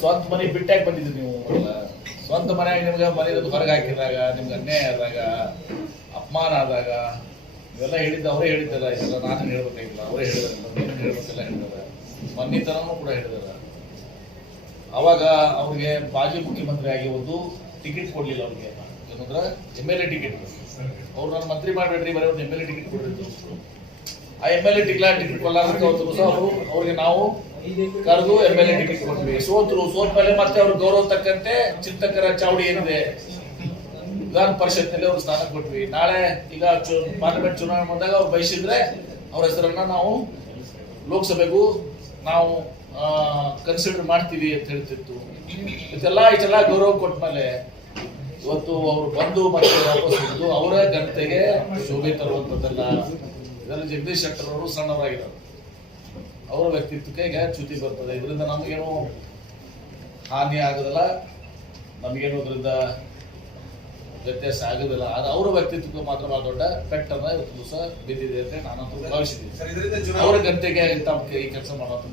ಸ್ವಂತ ಮನೆ ಬಿಟ್ಟಾಗ ಬಂದಿದ್ರಿ ನೀವು. ಸ್ವಂತ ಮನೆಯಾಗ ನಿಮ್ಗೆ ಮನೆ ಹೊರಗೆ ಹಾಕಿದಾಗ, ನಿಮ್ಗೆ ಅನ್ಯಾಯ ಆದಾಗ, ಅಪಮಾನ ಆದಾಗ, ಇವೆಲ್ಲ ಹೇಳಿದ್ದ ಅವರೇ ಹೇಳಿದ್ದಲ್ಲ, ಇದೆಲ್ಲ ನಾನು ಹೇಳ್ಬೇಕಾಗಿಲ್ಲ. ಅವರೇ ಹೇಳಿದಾರೆ ಹೇಳ್ಬೇಕೆಲ್ಲ ಹೇಳಿದಾರೆ ಮೊನ್ನೆ ತನೂ ಕೂಡ ಹೇಳಿದಾರೆ ಅವಾಗ ಅವ್ರಿಗೆ ಮಾಜಿ ಮುಖ್ಯಮಂತ್ರಿ ಆಗಿ ಒಂದು ಟಿಕೆಟ್ ಕೊಡ್ಲಿಲ್ಲ ಅವ್ರಿಗೆ. ಏನಂದ್ರೆ ಎಂ ಎಲ್ ಎ ಟಿಕೆಟ್. ಅವ್ರು ನಾನು ಮಂತ್ರಿ ಮಾಡಬೇಡ್ರಿ, ಬರೀ ಒಂದು ಎಂ ಎಲ್ ಎ ಟಿಕೆಟ್ ಕೊಡಿದ್ರು ಆ ಎಂ ಎಲ್ ಎ ಟಿಕ್ಲಾ ಟಿಕೆಟ್ ಕೊಡಲಾರ್ದಕ್ಕೆ ಅವರು ಅವ್ರಿಗೆ ನಾವು ಕರೆದು ಎಂ ಎಲ್ ಎ ಟಿಕೆಟ್ ಕೊಟ್ವಿ ಸೋತ್ರು ಸೋತ ಮೇಲೆ ಮತ್ತೆ ಅವ್ರ ಗೌರವ ತಕ್ಕಂತೆ ಚಿಂತಕರ ಚಾವಡಿ ಏನಿದೆ, ವಿಧಾನ ಪರಿಷತ್ನಲ್ಲಿ ಅವ್ರು ಸ್ಥಾನ ಕೊಟ್ವಿ. ನಾಳೆ ಈಗ ಪಾರ್ಲಿಮೆಂಟ್ ಚುನಾವಣೆ ಬಂದಾಗ ಅವ್ರು ಬಯಸಿದ್ರೆ ಅವ್ರ ಹೆಸರನ್ನ ನಾವು ಲೋಕಸಭೆಗೂ ನಾವು ಕನ್ಸಿಡರ್ ಮಾಡ್ತೀವಿ ಅಂತ ಹೇಳ್ತಿತ್ತು. ಇದೆಲ್ಲ ಇಷ್ಟೆಲ್ಲ ಗೌರವ ಕೊಟ್ಟ ಮೇಲೆ ಇವತ್ತು ಅವರು ಬಂದು ಮತ್ತೆ ವಾಪಸ್ ಬಂದು ಅವರ ಘನತೆಗೆ ಶೋಭೆ ತರುವಂಥದ್ದೆಲ್ಲ. ಇದರಲ್ಲಿ ಜಗದೀಶ್ ಶೆಟ್ಟರ್ ಅವರು ಸಣ್ಣವರಾಗಿದ್ದಾರೆ. ಅವರ ವ್ಯಕ್ತಿತ್ವಕ್ಕೆ ಈಗ ಚ್ಯುತಿ ಬರ್ತದೆ. ಇದರಿಂದ ನಮಗೇನು ಹಾನಿ ಆಗೋದಿಲ್ಲ. ನಮಗೇನು ಇದರಿಂದ ವ್ಯತ್ಯಾಸ ಆಗೋದಿಲ್ಲ. ಅದು ಅವರ ವ್ಯಕ್ತಿತ್ವಕ್ಕೆ ಮಾತ್ರ ಬಹಳ ದೊಡ್ಡ ಪೆಟ್ಟನ್ನ ಇವತ್ತು ದಿವಸ ಬಿದ್ದಿದೆ ಅಂತ ನಾನಂತೂ ಭಾವಿಸಿದ್ದೀನಿ. ಸರ್ ಇದರಿಂದ ಅವರ ಗಂಟೆಗೆ ತಾವು ಈ ಕೆಲಸ ಮಾಡೋದು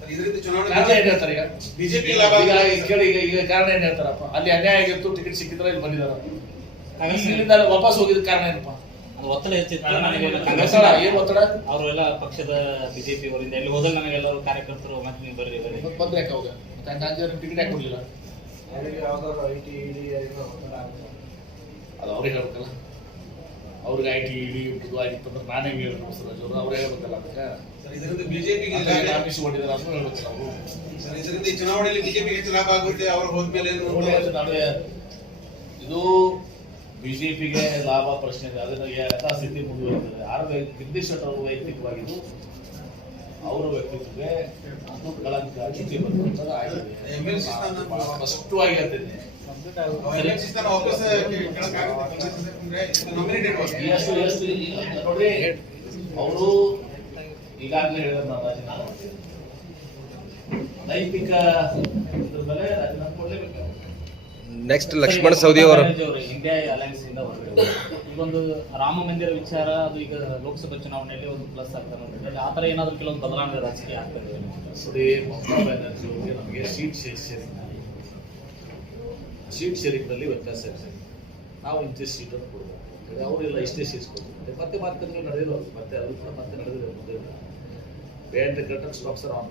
ಸರ್ ಇದರಿಂದ ಕಾರಣ ಏನ್ ಹೇಳ್ತಾರೆ ಈಗ? ಬಿಜೆಪಿ ಕೇಳಿ ಈಗ ಈಗ ಕಾರಣ ಏನ್ ಹೇಳ್ತಾರಪ್ಪ? ಅಲ್ಲಿ ಅನ್ಯಾಯ ಆಗಿತ್ತು ಟಿಕೆಟ್ ಸಿಕ್ಕಿದ್ರೆ ಇಲ್ಲಿ ಬಂದಿದಾರ ಇಲ್ಲಿಂದ ವಾಪಸ್ ಹೋಗಿದ ಕಾರಣ ಏನಪ್ಪ? ಒತ್ತಡ ಹೆಚ್ಚಿತ್ತು. ನನಗೆ ಒತ್ತಡ ಏನ್ ಒತ್ತಡ? ಅವರೆಲ್ಲ ಪಕ್ಷದ ಬಿಜೆಪಿ ಅವರಿಂದ ಎಲ್ಲಿ ಹೋದ್ರೆ ನನಗೆಲ್ಲರೂ ಕಾರ್ಯಕರ್ತರು ಮತ್ತೆ ನೀವು ಬರ್ರಿ ಬರ್ರಿ. ಮತ್ತೆ ಬಂದ್ರೆ ಯಾಕೆ ಅವಾಗ ಮತ್ತೆ ಹಂಗ ಟಿಕೆಟ್ ಯಾಕೆ ಕೊಡ್ಲಿಲ್ಲ? ಅದು ಅವ್ರಿಗೆ ಹೇಳ್ಬೇಕಲ್ಲ. ಅವ್ರಿಗೆ ಐ ಟಿ ಇಡಿ ಇದು ಆಗಿತ್ತು ಅಂದ್ರೆ ನಾನೇ ಹೇಳಿದ್ರು ಅವರು. ಅವ್ರೇ ಹೇಳ್ಬೇಕಲ್ಲ ಅದಕ್ಕೆ. ಸರ್ ಇದರಿಂದ ಬಿಜೆಪಿಗೆ ಆಫೀಸ್ ಹೊಡಿದಾರೆ ಅಂತ ಹೇಳ್ಬೇಕಲ್ಲ ಅವರು. ಸರ್ ಇದರಿಂದ ಈ ಚುನಾವಣೆಯಲ್ಲಿ ಬಿಜೆಪಿಗೆ ಹೆಚ್ಚು ಲಾಭ ಆಗುತ್ತೆ ಅವರು ಹೋದ್ಮೇಲೆ ಏನು ನೋಡಿ ಜೆ ಪಿಗೆ ಬಿಜೆಪಿಗೆ ಲಾಭ ಪ್ರಶ್ನೆ ಇದೆ ಅದನ್ನು ಯಥಾಸ್ಥಿತಿ ಮುಂದುವರಿತದೆ ಆರ ಜಗದೀಶ್ ಶೆಟ್ಟರ್ ಅವರು ವೈಯಕ್ತಿಕವಾಗಿದ್ದು ಅವರ ವ್ಯಕ್ತಿತ್ವಕ್ಕೆ ಕಳಂಕ ಚ್ಯುತಿ ಬರುವಂಥದ್ದು ಆಗಿದೆ. ಸ್ಪಷ್ಟವಾಗಿ ಹೇಳ್ತೇನೆ ಎಷ್ಟು ಎಷ್ಟು ನೋಡ್ರಿ ಅವರು ಈಗಾಗಲೇ ಹೇಳಿದ್ರು ನಾನು. ರಾಜೀನಾಮೆ ನೈತಿಕ ಇದ್ರ ಮೇಲೆ ರಾಜೀನಾಮೆ ಕೊಡ್ಲೇಬೇಕು. ನೆಕ್ಸ್ಟ್ ಲಕ್ಷ್ಮಣ ಸೌದಿ ಅವರು ಇಂಡಿಯಾ ಅಲಯನ್ಸ್ ಇಂದ ಹೊರಗಡೆ ರಾಮ ಮಂದಿರ ವಿಚಾರ ಅದು ಈಗ ಲೋಕಸಭಾ ಚುನಾವಣೆಯಲ್ಲಿ ಒಂದು ಪ್ಲಸ್ ಆಗ್ತದೆ ಆತರ ಆ ತರ ಏನಾದ್ರು ಕೆಲವೊಂದು ಬದಲಾವಣೆ ರಾಜಕೀಯ ಆಗ್ತದೆ ನೋಡಿ ಮಮತಾ ಬ್ಯಾನರ್ಜಿ ಅವರಿಗೆ ನಮಗೆ ಸೀಟ್ ಶೇರಿಂಗ್ನಲ್ಲಿ ವ್ಯತ್ಯಾಸ ಇದೆ. ನಾವು ಇಂತಿಷ್ಟು ಸೀಟನ್ನು ಕೊಡಬೇಕು. ಅವರೆಲ್ಲ ಇಷ್ಟೇ ಸೇರಿಸ್ಕೊಳ್ತಾರೆ ಮತ್ತೆ ಮಾತುಕತೆ ನಡೆದಿರೋದು ಮತ್ತೆ ಅದು ಕೂಡ ಮತ್ತೆ ನಡೆದಿರೋದು ಮುಂದೆ. ಬೇರೆ ಕಟ್ಟಕ್ಕೆ ಸ್ಟಾಪ್ಸರ್ ಆನ್